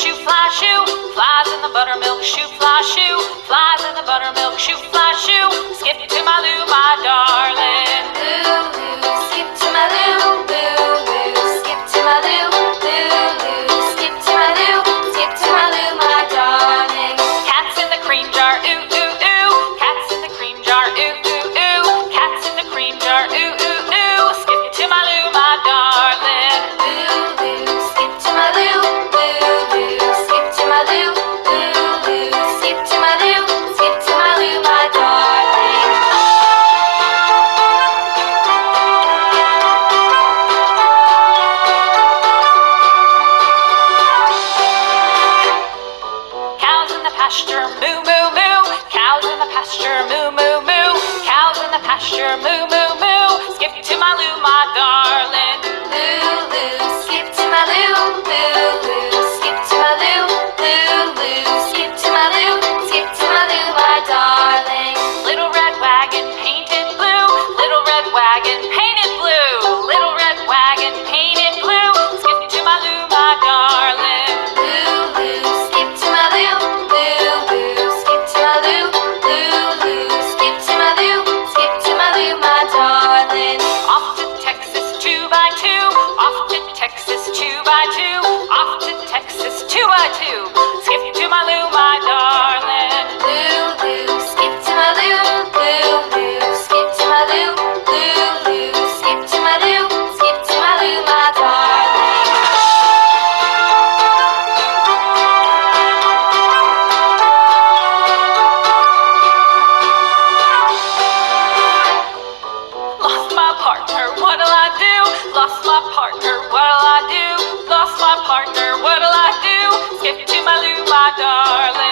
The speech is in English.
shoe fly shoe. Flies in the buttermilk shoe fly shoe. Flies in the buttermilk shoe fly shoe. Skip to my Lou, my darling. Lou, skip to my Lou. Lou, skip to my Lou. Lou, skip to my Lou. Skip to my Lou, my darling. Cat's in the cream jar, ooh, ooh, ooh. Cat's in the cream jar, ooh, ooh, ooh. Cat's in the cream jar, ooh, ooh, ooh. Skip to my Lou, my darling. Lou, skip to my Lou. Lou, skip to my Lou. Lou, skip to my Lou. Skip to my Lou, my darling. Cows in the pasture, moo, moo, moo. Cows in the pasture, moo, moo, moo. Cows in the pasture, moo, moo, moo. Skip to my Lou, my darling. Lou, skip to my Lou. Lou, skip to my Lou. Lou, skip to my Lou. Skip to my Lou, my darling. Little red wagon painted blue. Little red wagon painted blue. Little red wagon painted blue. Skip to my Lou, my darling. Lou, skip to my Lou. Lou, skip to my Lou. Lou, skip to my Lou. Skip to my Lou, my darling. Off to Texas 2x2. Off to Texas 2x2. Off to Texas 2x2. Skip to my Lou, my darling. Lou, skip to my Lou. Lou, skip to my Lou. Lou, skip to my Lou. Skip to my Lou, my darling. Lost my partner, what'll I do? Lost my partner, what'll I do? Lost my partner, what'll I do? Skip to my Lou, my darling.